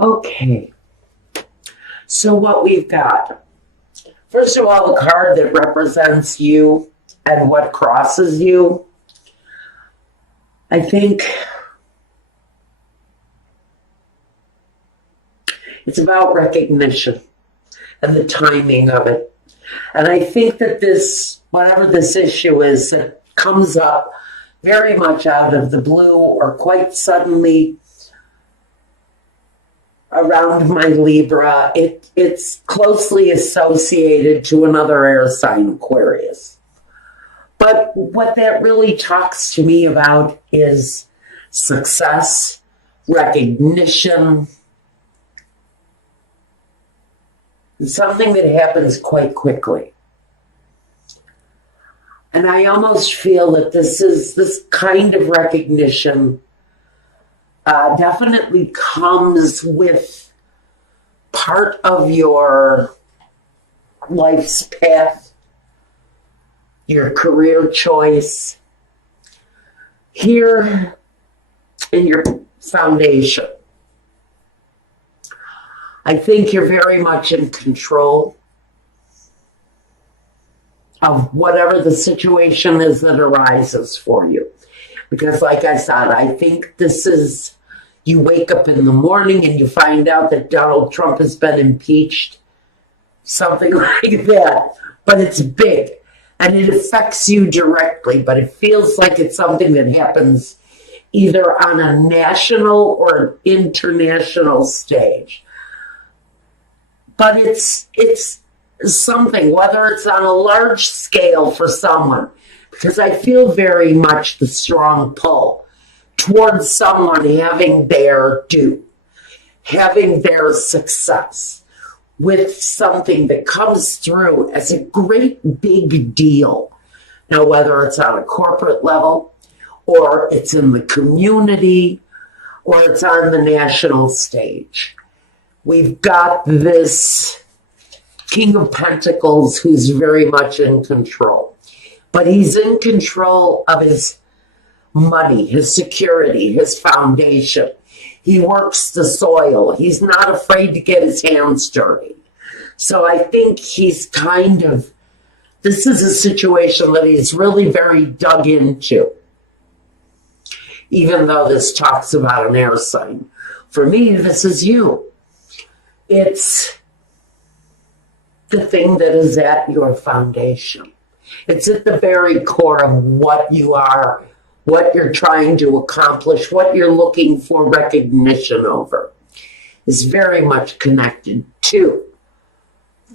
Okay, so what we've got, first of all, the card that represents you and what crosses you. I think it's about recognition and the timing of it. And I think that this, whatever this issue is that comes up very much out of the blue or quite suddenly around my Libra, it's closely associated to another air sign, Aquarius. But what that really talks to me about is success, recognition, something that happens quite quickly. And I almost feel that this kind of recognition definitely comes with part of your life's path, your career choice, here in your foundation. I think you're very much in control of whatever the situation is that arises for you. Because like I said, I think this is, you wake up in the morning and you find out that Donald Trump has been impeached, something like that. But it's big and it affects you directly, but it feels like it's something that happens either on a national or an international stage. But it's something, whether it's on a large scale for someone, because I feel very much the strong pull towards someone having their due, having their success with something that comes through as a great big deal. Now, whether it's on a corporate level, or it's in the community, or it's on the national stage. We've got this King of Pentacles who's very much in control. But he's in control of his money, his security, his foundation. He works the soil. He's not afraid to get his hands dirty. So I think he's kind of, this is a situation that he's really very dug into. Even though this talks about an air sign. For me, this is you. It's the thing that is at your foundation. It's at the very core of what you are, what you're trying to accomplish, what you're looking for recognition over. Is very much connected to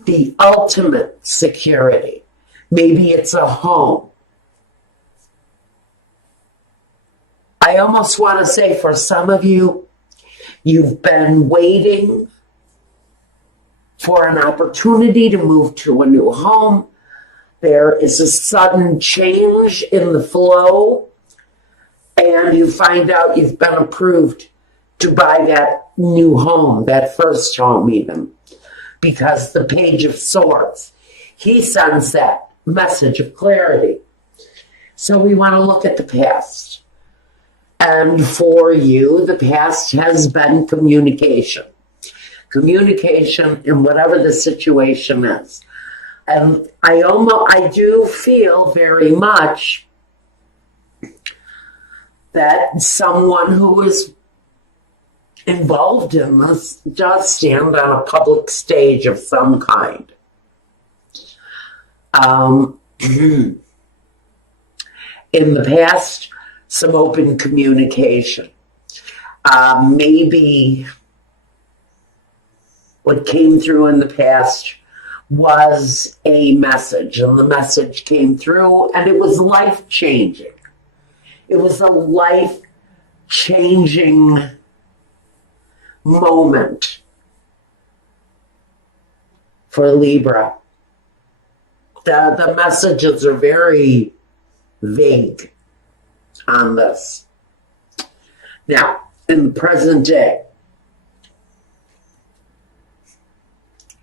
the ultimate security. Maybe it's a home. I almost want to say for some of you, you've been waiting for an opportunity to move to a new home. There is a sudden change in the flow, and you find out you've been approved to buy that new home, that first home even, because the Page of Swords, he sends that message of clarity. So we want to look at the past. And for you, the past has been communication. Communication in whatever the situation is. And I do feel very much that someone who is involved in this does stand on a public stage of some kind. In the past, some open communication. Maybe what came through in the past was a message, and the message came through, and it was life-changing. It was a life-changing moment for Libra. The messages are very vague on this. Now, in the present day,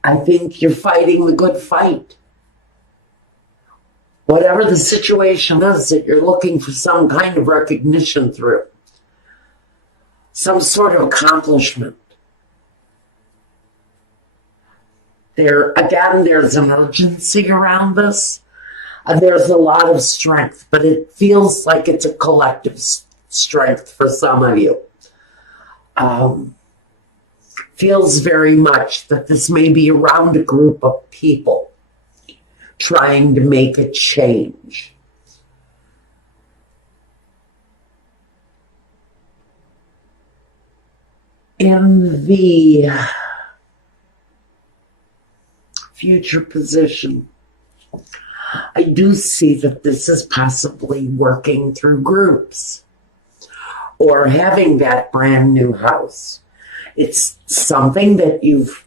I think you're fighting the good fight. Whatever the situation is that you're looking for some kind of recognition through, some sort of accomplishment. There's an urgency around this, and there's a lot of strength, but it feels like it's a collective strength for some of you. Feels very much that this may be around a group of people trying to make a change. In the future position, I do see that this is possibly working through groups or having that brand new house. It's something that you've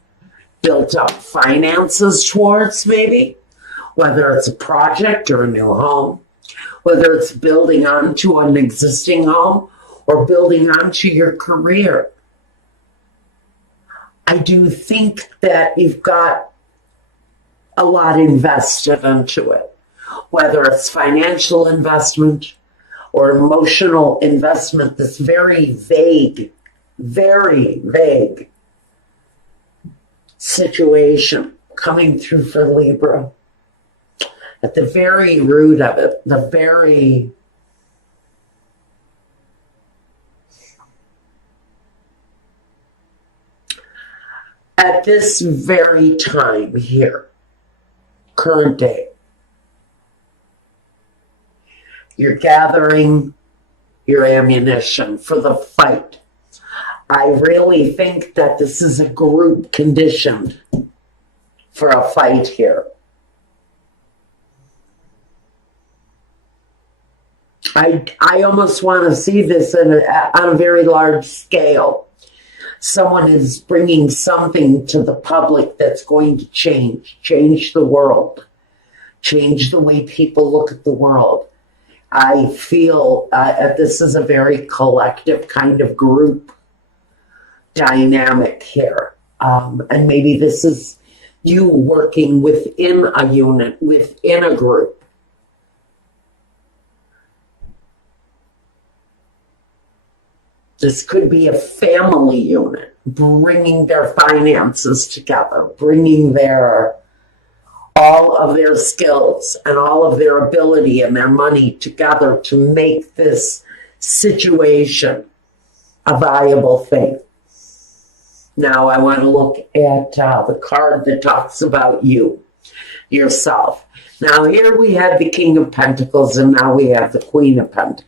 built up finances towards, maybe, whether it's a project or a new home, whether it's building onto an existing home or building onto your career. I do think that you've got a lot invested into it, whether it's financial investment or emotional investment, this very vague situation coming through for Libra. At the very root of it, at this very time here, current day, you're gathering your ammunition for the fight. I really think that this is a group conditioned for a fight here. I almost want to see this on a very large scale. Someone is bringing something to the public that's going to change the world, change the way people look at the world. I feel this is a very collective kind of group dynamic here. And maybe this is you working within a unit, within a group. This could be a family unit, bringing their finances together, bringing all of their skills and all of their ability and their money together to make this situation a viable thing. Now I want to look at the card that talks about you, yourself. Now here we have the King of Pentacles and now we have the Queen of Pentacles.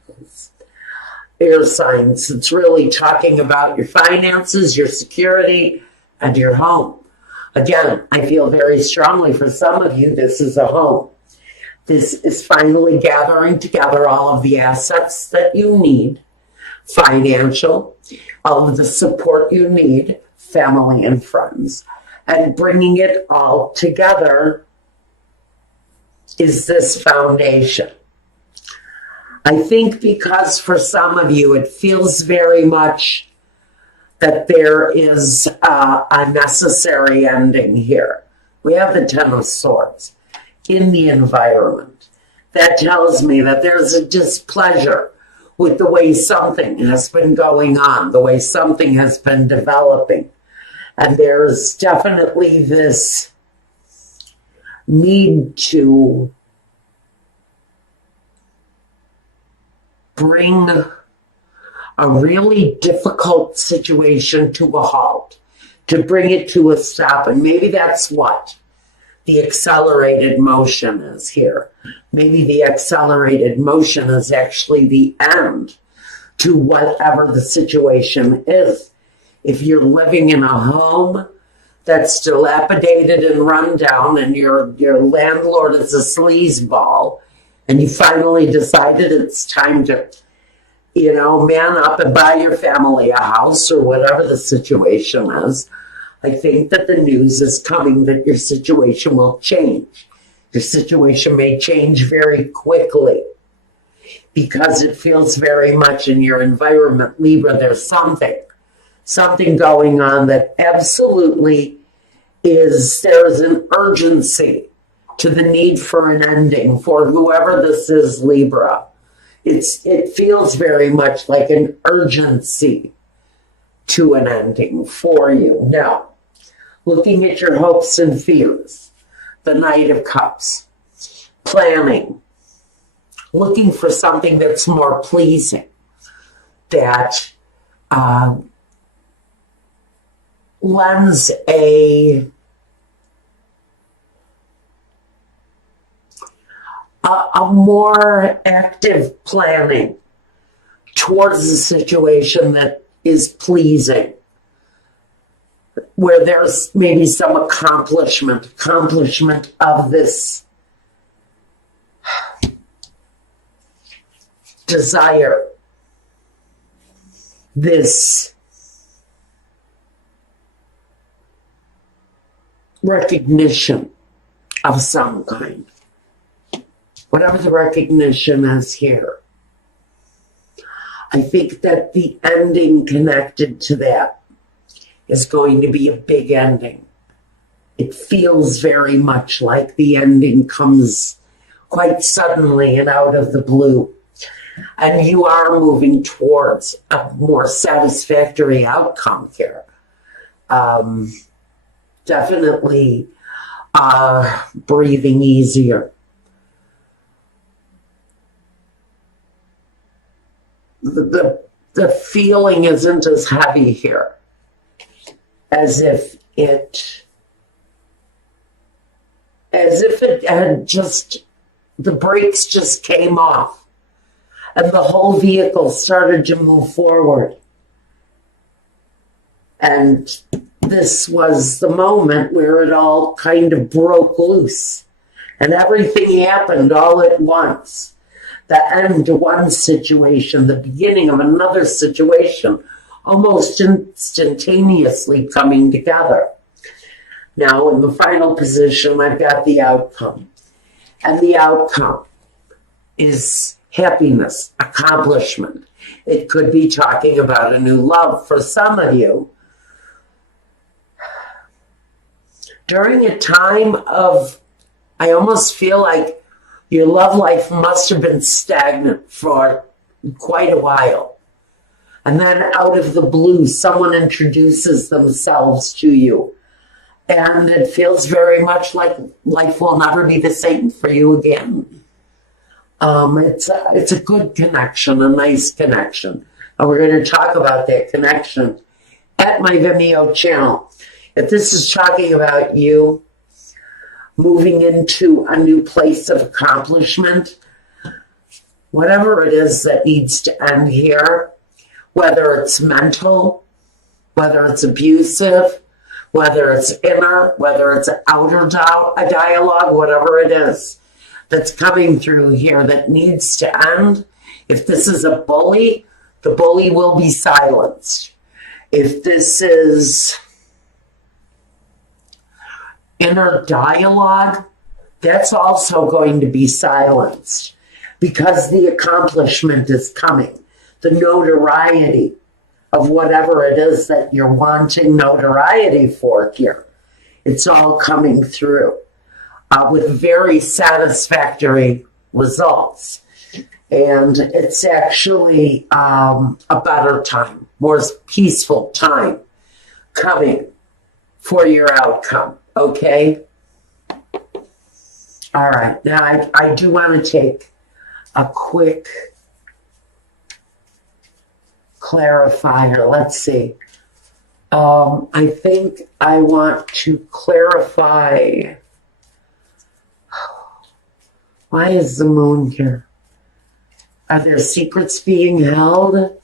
Air signs. It's really talking about your finances, your security, and your home. Again, I feel very strongly for some of you, this is a home. This is finally gathering together all of the assets that you need, financial, all of the support you need, family and friends, and bringing it all together is this foundation. I think because for some of you, it feels very much that there is a necessary ending here. We have the Ten of Swords in the environment. That tells me that there's a displeasure with the way something has been going on, the way something has been developing. And there's definitely this need to bring a really difficult situation to a halt, to bring it to a stop. And maybe that's what the accelerated motion is here. Maybe the accelerated motion is actually the end to whatever the situation is. If you're living in a home that's dilapidated and run down and your landlord is a sleazeball, and you finally decided it's time to, man up and buy your family a house or whatever the situation is, I think that the news is coming that your situation will change. Your situation may change very quickly because it feels very much in your environment, Libra, there's something going on that absolutely there's an urgency to the need for an ending for whoever this is, Libra. It feels very much like an urgency to an ending for you. Now, looking at your hopes and fears, the Knight of Cups, planning, looking for something that's more pleasing, that lends a more active planning towards a situation that is pleasing, where there's maybe some accomplishment of this desire, this recognition of some kind. Whatever the recognition is here. I think that the ending connected to that is going to be a big ending. It feels very much like the ending comes quite suddenly and out of the blue. And you are moving towards a more satisfactory outcome here. Definitely breathing easier. The feeling isn't as heavy here, as if it had just, the brakes just came off and the whole vehicle started to move forward. And this was the moment where it all kind of broke loose and everything happened all at once. The end to one situation, the beginning of another situation, almost instantaneously coming together. Now, in the final position, I've got the outcome. And the outcome is happiness, accomplishment. It could be talking about a new love for some of you. During a time of, I almost feel like your love life must have been stagnant for quite a while. And then out of the blue, someone introduces themselves to you. And it feels very much like life will never be the same for you again. It's a good connection, a nice connection. And we're going to talk about that connection at my Vimeo channel. If this is talking about you moving into a new place of accomplishment, whatever it is that needs to end here, whether it's mental, whether it's abusive, whether it's inner, whether it's outer a dialogue, whatever it is that's coming through here that needs to end. If this is a bully, the bully will be silenced. If this is inner dialogue, that's also going to be silenced because the accomplishment is coming. The notoriety of whatever it is that you're wanting notoriety for here, it's all coming through with very satisfactory results. And it's actually a better time, more peaceful time coming for your outcome. Okay? All right. Now, I do want to take a quick clarifier. Let's see. I think I want to clarify. Why is the moon here? Are there secrets being held?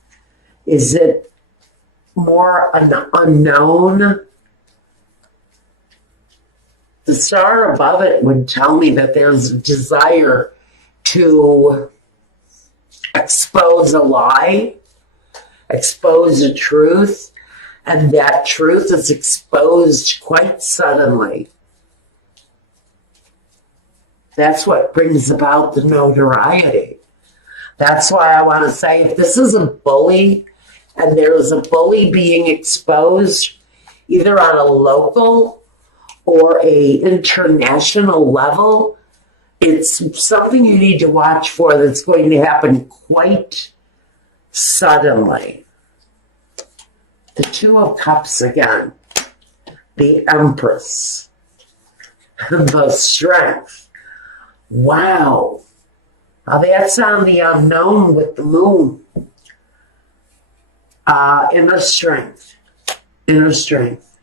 Is it more an unknown? The star above it would tell me that there's a desire to expose a lie, expose a truth, and that truth is exposed quite suddenly. That's what brings about the notoriety. That's why I want to say, if this is a bully and there's a bully being exposed either on a local or a international level, it's something you need to watch for that's going to happen quite suddenly. The Two of Cups again. the Empress, the Strength. Wow. Now that's on the unknown with the moon. Inner strength. Inner strength.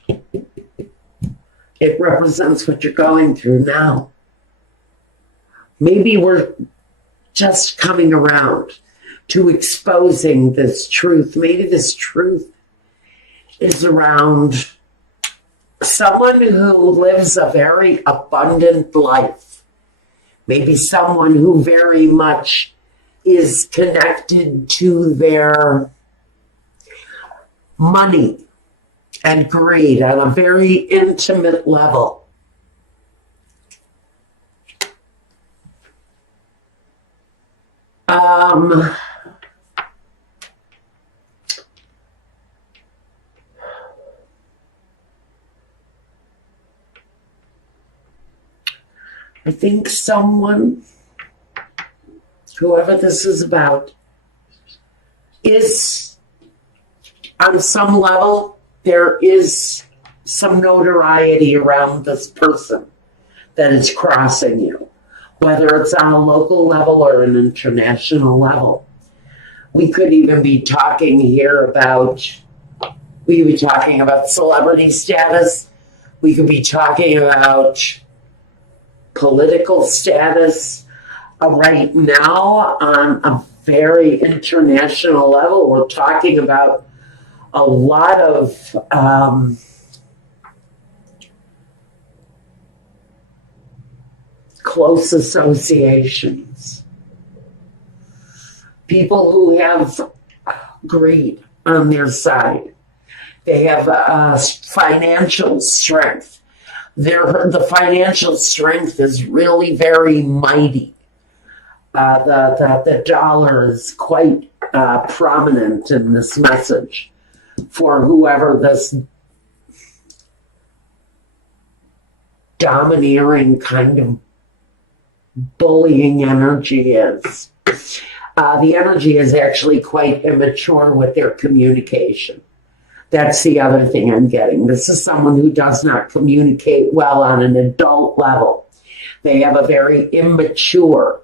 It represents what you're going through now. Maybe we're just coming around to exposing this truth. Maybe this truth is around someone who lives a very abundant life. Maybe someone who very much is connected to their money and greed on a very intimate level. I think someone, whoever this is about, is on some level, there is some notoriety around this person that is crossing you, whether it's on a local level or an international level. We could even be talking here about, we could be talking about celebrity status. We could be talking about political status. Right now, on a very international level, we're talking about a lot of close associations. People who have greed on their side. They have financial strength. The financial strength is really very mighty. The dollar is quite prominent in this message for whoever this domineering kind of bullying energy is. The energy is actually quite immature with their communication. That's the other thing I'm getting. This is someone who does not communicate well on an adult level. They have a very immature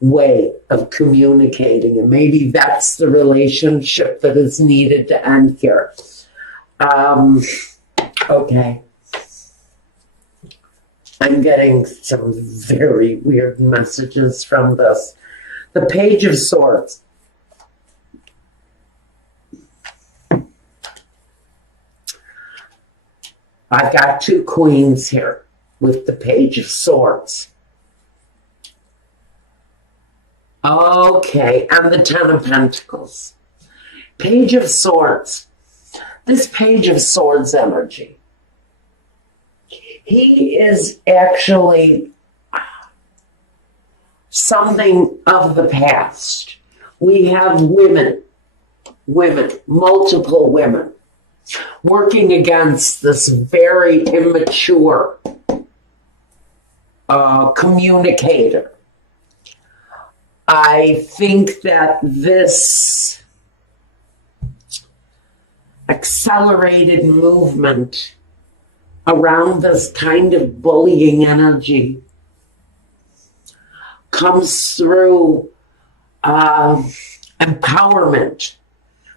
way of communicating, and maybe that's the relationship that is needed to end here. Okay. I'm getting some very weird messages from this. The Page of Swords. I've got two queens here with the Page of Swords. Okay, and the Ten of Pentacles. Page of Swords. This Page of Swords energy. He is actually something of the past. We have women, multiple women, working against this very immature communicator. I think that this accelerated movement around this kind of bullying energy comes through empowerment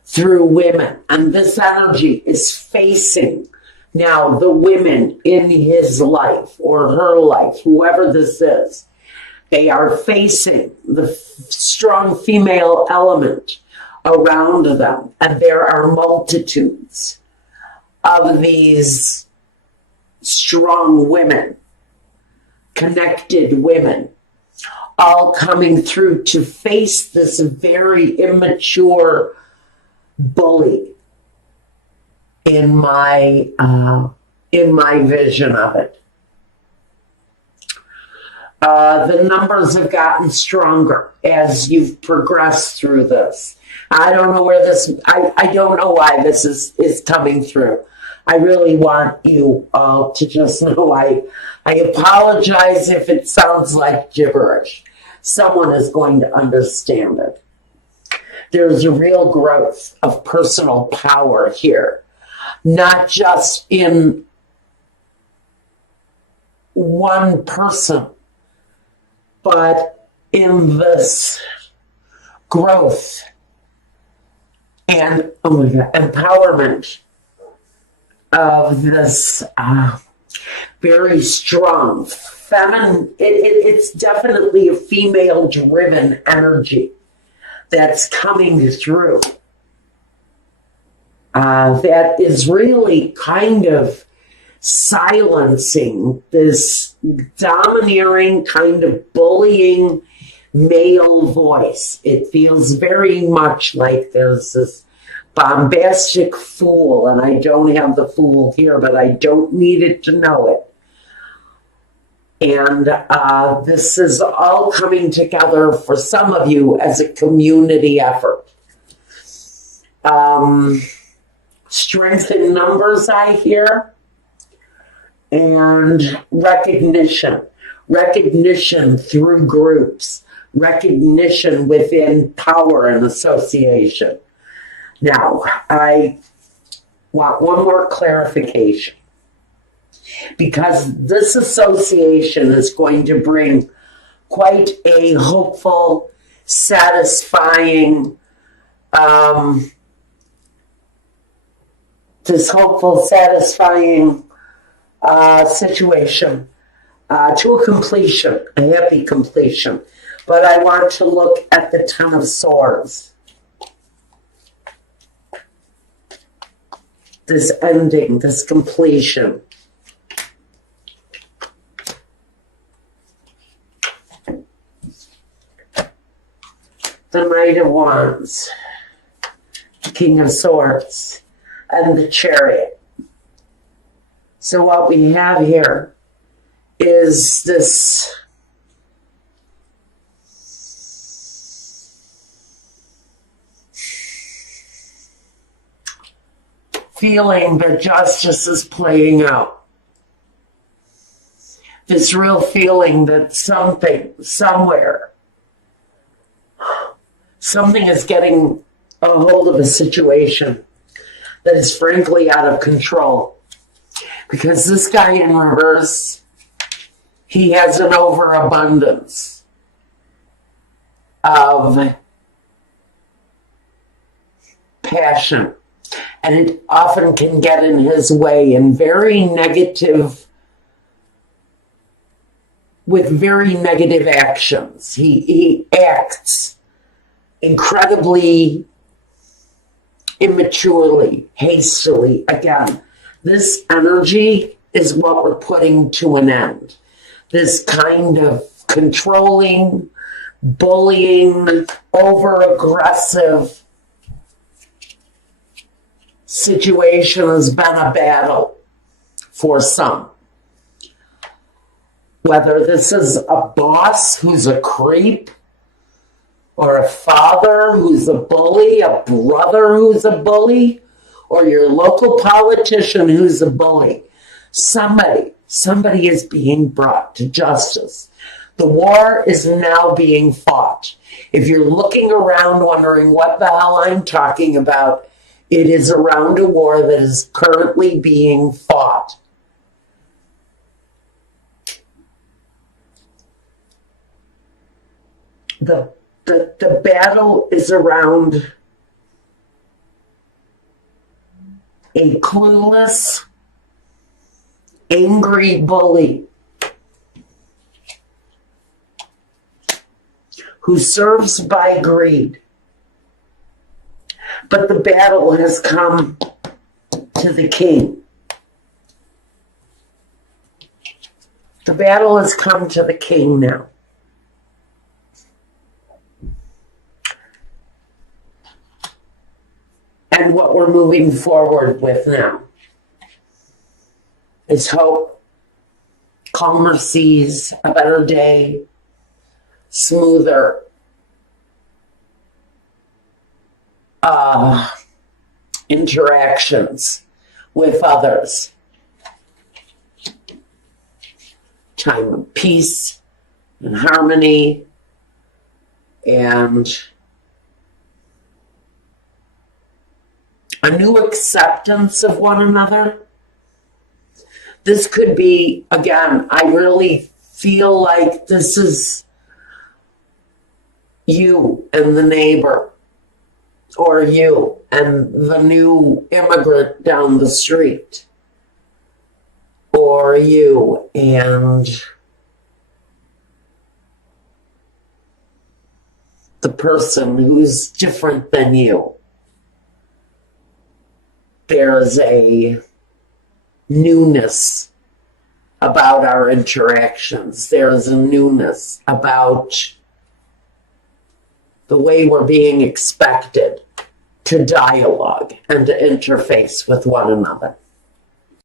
through women. And this energy is facing now the women in his life or her life, whoever this is. They are facing the strong female element around them. And there are multitudes of these strong women, connected women, all coming through to face this very immature bully in my vision of it. The numbers have gotten stronger as you've progressed through this. I don't know where this, I don't know why this is coming through. I really want you all to just know I apologize if it sounds like gibberish. Someone is going to understand it. There's a real growth of personal power here, not just in one person, but in this growth and empowerment of this very strong feminine, it's definitely a female-driven energy that's coming through. That is really kind of silencing this domineering, kind of bullying male voice. It feels very much like there's this bombastic fool, and I don't have the fool here, but I don't need it to know it. And this is all coming together for some of you as a community effort. Strength in numbers, I hear, and recognition through groups, recognition within power and association. Now, I want one more clarification, because this association is going to bring quite a hopeful, satisfying, situation to a completion, a happy completion. But I want to look at the Ten of Swords. This ending, this completion. The Knight of Wands, the King of Swords, and the Chariot. So what we have here is this feeling that justice is playing out. This real feeling that something, somewhere, something is getting a hold of a situation that is frankly out of control. Because this guy in reverse, he has an overabundance of passion. And it often can get in his way in very negative, with very negative actions. He acts incredibly immaturely, hastily. Again, this energy is what we're putting to an end. This kind of controlling, bullying, over-aggressive situation has been a battle for some. Whether this is a boss who's a creep, or a father who's a bully, a brother who's a bully, or your local politician who's a bully. Somebody is being brought to justice. The war is now being fought. If you're looking around wondering what the hell I'm talking about, it is around a war that is currently being fought. The battle is around a clueless, angry bully who serves by greed. But the battle has come to the king. The battle has come to the king now. And what we're moving forward with now is hope, calmer seas, a better day, smoother interactions with others. Time of peace and harmony and a new acceptance of one another. this could be, again, I really feel like this is you and the neighbor, or you and the new immigrant down the street, or you and the person who's different than you. There's a newness about our interactions. There's a newness about the way we're being expected to dialogue and to interface with one another.